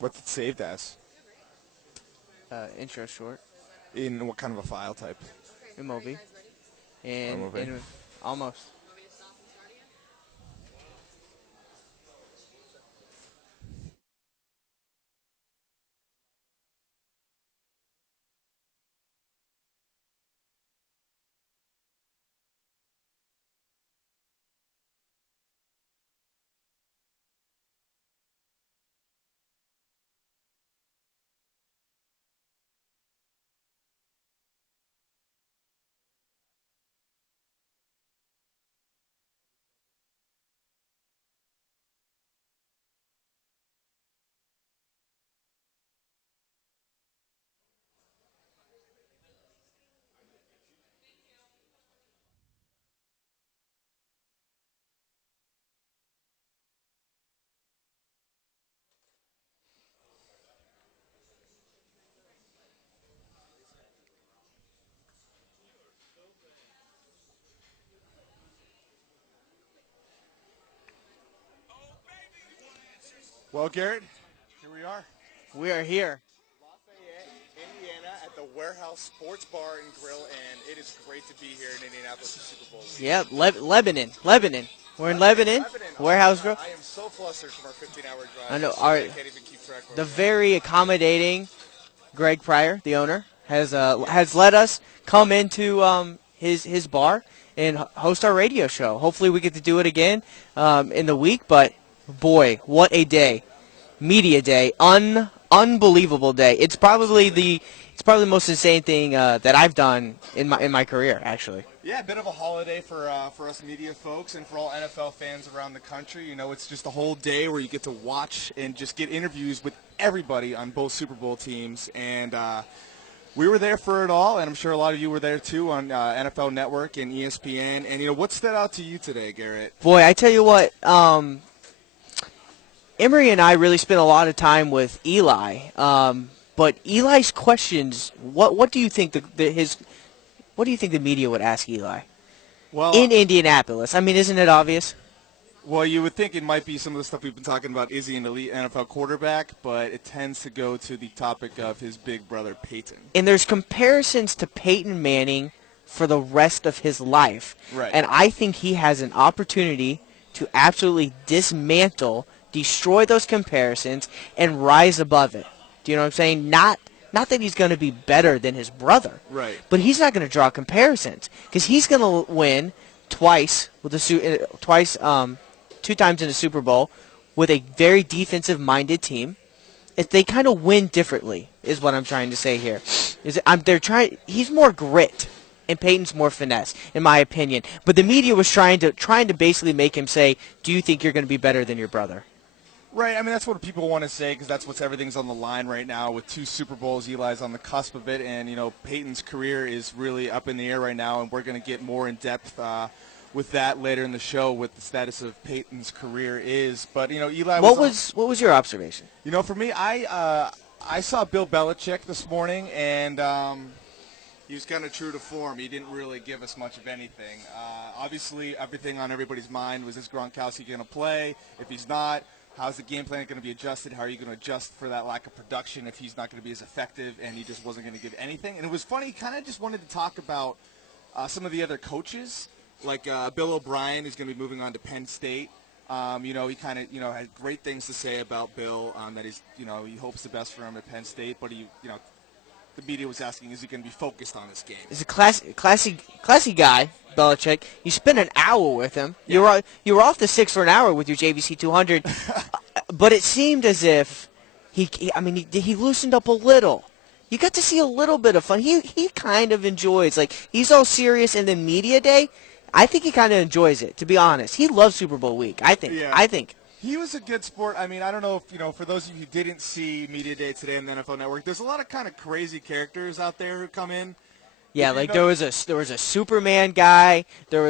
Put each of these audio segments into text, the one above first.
What's it saved as? Intro short. In what kind of a file type? In Moby. Or And movie? almost. Well, Garrett, here we are. We are here. Lafayette, Indiana, at the Warehouse Sports Bar and Grill, and it is great to be here in Indianapolis for Super Bowl week. Yep, Lebanon. We're in Lebanon. Warehouse Grill. I am so flustered from our 15-hour drive. I know. I can't even keep track of The it. very accommodating Greg Pryor, the owner, has let us come into his bar and host our radio show. Hopefully, we get to do it again in the week. But boy, what a day! Media day, unbelievable day. It's probably the most insane thing that I've done in my career, actually. Yeah, a bit of a holiday for us media folks and for all NFL fans around the country. You know, it's just a whole day where you get to watch and just get interviews with everybody on both Super Bowl teams. And we were there for it all, and I'm sure a lot of you were there too on NFL Network and ESPN. And, you know, what stood out to you today, Garrett? Boy, I tell you what, Emery and I really spent a lot of time with Eli. But Eli's questions, what do you think what do you think the media would ask Eli Well, in Indianapolis? I mean, isn't it obvious? Well, you would think it might be some of the stuff we've been talking about. Is he an elite NFL quarterback? But it tends to go to the topic of his big brother, Peyton. And there's comparisons to Peyton Manning for the rest of his life. Right. And I think he has an opportunity to absolutely destroy those comparisons, and rise above it. Do you know what I'm saying? Not that he's going to be better than his brother. Right. But he's not going to draw comparisons because he's going to win twice with two times in the Super Bowl with a very defensive-minded team. If they kind of win differently, is what I'm trying to say here. He's more grit, and Peyton's more finesse, in my opinion. But the media was trying to basically make him say, "Do you think you're going to be better than your brother?" Right. I mean, that's what people want to say because that's everything's on the line right now with 2 Super Bowls. Eli's on the cusp of it, and, you know, Peyton's career is really up in the air right now, and we're going to get more in depth with that later in the show, what the status of Peyton's career is. But, you know, Eli What was your observation? You know, for me, I saw Bill Belichick this morning, and he was kind of true to form. He didn't really give us much of anything. Obviously, everything on everybody's mind was, is Gronkowski going to play? If he's not, how's the game plan going to be adjusted? How are you going to adjust for that lack of production if he's not going to be as effective and he just wasn't going to give anything? And it was funny. He kind of just wanted to talk about some of the other coaches. Like Bill O'Brien is going to be moving on to Penn State. You know, he kind of, you know, had great things to say about Bill, that he's, you know, he hopes the best for him at Penn State. But he, you know, the media was asking, is he going to be focused on this game? He's a classy guy, Belichick. You spent an hour with him. Yeah. You were off the 6 for an hour with your JVC 200, but it seemed as if he loosened up a little. You got to see a little bit of fun. He kind of enjoys, like, he's all serious, and then media day, I think he kind of enjoys it, to be honest. He loves Super Bowl week, I think. Yeah. I think. He was a good sport. I mean, I don't know if, you know, for those of you who didn't see Media Day today on the NFL Network, there's a lot of kind of crazy characters out there who come in. Yeah, like there was a Superman guy. There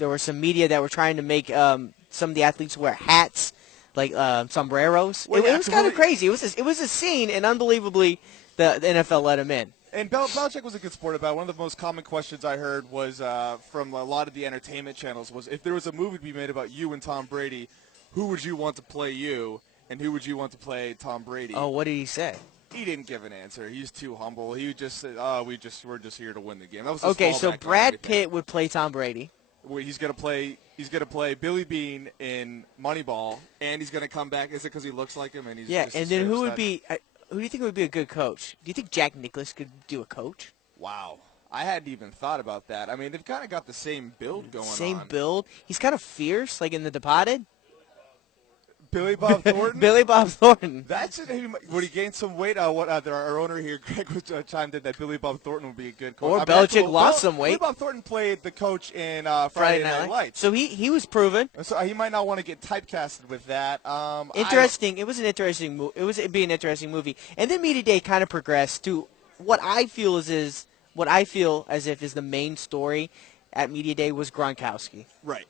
were some media that were trying to make some of the athletes wear hats, like sombreros. Well, It was kind of crazy. It was a scene, and unbelievably, the NFL let him in. And Belichick was a good sport about it. One of the most common questions I heard was from a lot of the entertainment channels was, if there was a movie to be made about you and Tom Brady, who would you want to play you? and who would you want to play Tom Brady? Oh, what did he say? He didn't give an answer. He's too humble. He just said, "Oh, we're just here to win the game." That was his Okay, so fallback on Brad everything. Pitt would play Tom Brady. He's gonna play Billy Bean in Moneyball, and he's gonna come back. Is it because he looks like him? And he's Yeah, just and then who would be? Who do you think would be a good coach? Do you think Jack Nicklaus could do a coach? Wow, I hadn't even thought about that. I mean, they've kind of got the same build going on. Same build. He's kind of fierce, like in The Departed. Billy Bob Thornton. Billy Bob Thornton. That's it. Would he gain some weight? Our owner here, Greg, was chimed in that Billy Bob Thornton would be a good coach. Or Belichick lost some weight. Billy Bob Thornton played the coach in Friday Night Lights. So he was proven. So he might not want to get typecasted with that. Interesting. It was an interesting. It'd be an interesting movie. And then Media Day kind of progressed to what I feel as if is the main story at Media Day was Gronkowski. Right.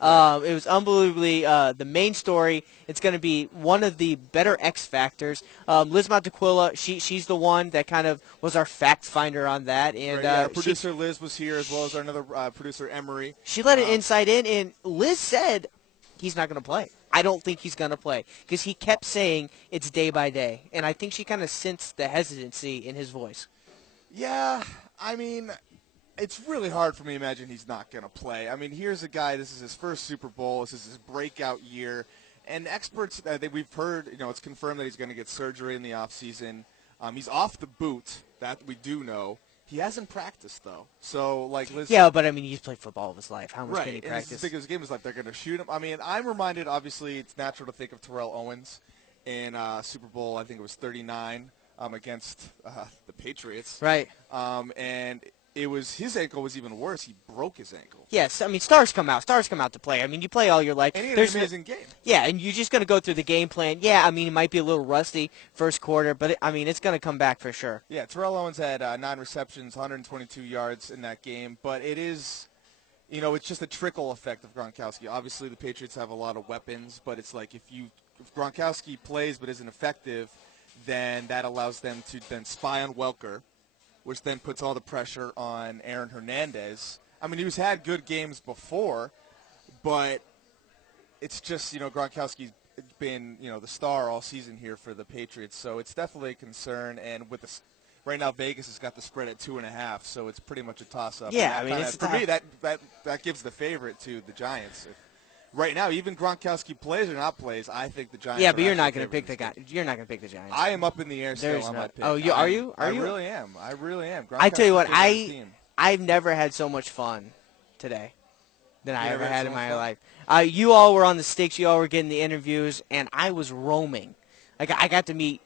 It was unbelievably the main story. It's going to be one of the better X factors. Liz Montequilla, she's the one that kind of was our fact finder on that. And right, yeah, producer Liz was here as well as our another producer Emery. She let an insight in, and Liz said he's not going to play. I don't think he's going to play because he kept saying it's day by day, and I think she kind of sensed the hesitancy in his voice. Yeah, I mean, it's really hard for me to imagine he's not going to play. I mean, here's a guy, this is his first Super Bowl, this is his breakout year, and experts that we've heard, it's confirmed that he's going to get surgery in the offseason. He's off the boot, that we do know. He hasn't practiced, though. So, Liz. Yeah, but I mean, he's played football of his life. How much right, can he practice? And the biggest game is they're going to shoot him. I mean, I'm reminded, obviously, it's natural to think of Terrell Owens in Super Bowl, I think it was 39, against the Patriots. Right. And his ankle was even worse. He broke his ankle. Yes, I mean, stars come out to play. I mean, you play all your life. And he had an amazing game. Yeah, and you're just going to go through the game plan. Yeah, I mean, it might be a little rusty first quarter, but, it's going to come back for sure. Yeah, Terrell Owens had 9 receptions, 122 yards in that game, but it is, it's just a trickle effect of Gronkowski. Obviously, the Patriots have a lot of weapons, but it's like if Gronkowski plays but isn't effective, then that allows them to then spy on Welker, which then puts all the pressure on Aaron Hernandez. I mean, he's had good games before, but it's just, Gronkowski's been, the star all season here for the Patriots, so it's definitely a concern. And right now Vegas has got the spread at 2.5, so it's pretty much a toss-up. Yeah, for me, that gives the favorite to the Giants. Right now, even Gronkowski plays or not plays, I think the Giants. Yeah, but you're not going to pick the guy. You're not going to pick the Giants. I am up in the air still on my pick. Oh, are you? I really am. I I tell you what, I've never had so much fun today than I ever had in my life. You all were on the sticks. You all were getting the interviews, and I was roaming. I got to meet,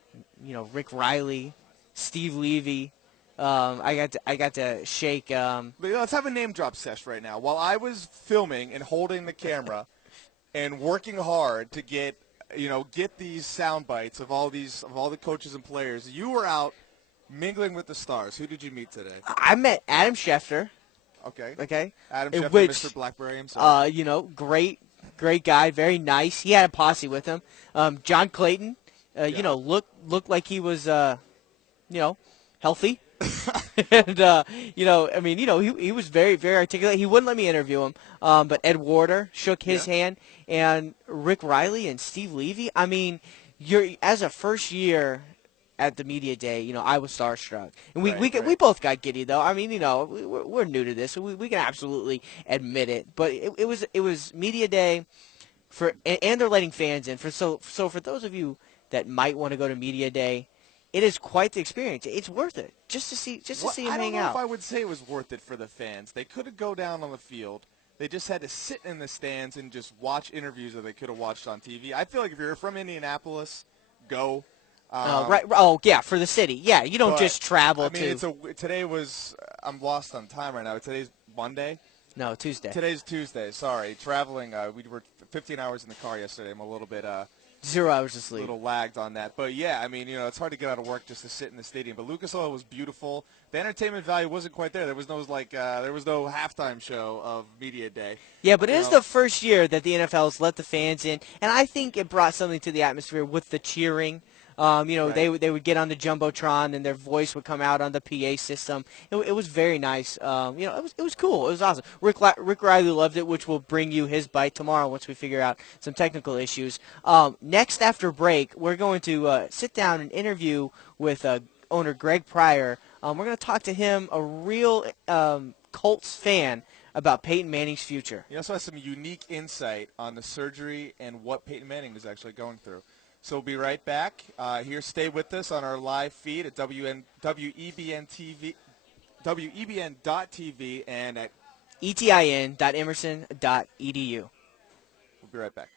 Rick Riley, Steve Levy. I got to shake. Let's have a name drop sesh right now. While I was filming and holding the camera and working hard to get these sound bites of all the coaches and players, you were out mingling with the stars. Who did you meet today? I met Adam Schefter. Okay. Adam Schefter, Mr. Blackberry himself. Great guy, very nice. He had a posse with him. John Clayton, looked like he was, healthy. And, he was very, very articulate. He wouldn't let me interview him. But Ed Warder shook his hand. And Rick Riley and Steve Levy, I mean, as a first year at the media day, I was starstruck. And we both got giddy, though. I mean, we're new to this, so we can absolutely admit it. But it was media day and they're letting fans in. So for those of you that might want to go to media day, it is quite the experience. It's worth it just to see him hang out. I don't know if I would say it was worth it for the fans. They could have go down on the field. They just had to sit in the stands and just watch interviews that they could have watched on TV. I feel like if you're from Indianapolis, go. Right. Oh, yeah, for the city. Yeah, you don't just travel today was – I'm lost on time right now. Today's Monday? No, Tuesday. Today's Tuesday. Sorry. Traveling, we were 15 hours in the car yesterday. I'm a little bit 0 hours of sleep. A little lagged on that. But, yeah, I mean, it's hard to get out of work just to sit in the stadium. But Lucas Oil was beautiful. The entertainment value wasn't quite there. There was no halftime show of media day. Yeah, but it is the first year that the NFL has let the fans in, and I think it brought something to the atmosphere with the cheering. Right. They would get on the jumbotron and their voice would come out on the PA system. It was very nice. It was cool. It was awesome. Rick Riley loved it, which will bring you his bite tomorrow once we figure out some technical issues. Next, after break, we're going to sit down and interview with owner Greg Pryor. We're going to talk to him, a real Colts fan, about Peyton Manning's future. He also has some unique insight on the surgery and what Peyton Manning was actually going through. So we'll be right back. Here, stay with us on our live feed at WEBN.TV and at etin.emerson.edu. We'll be right back.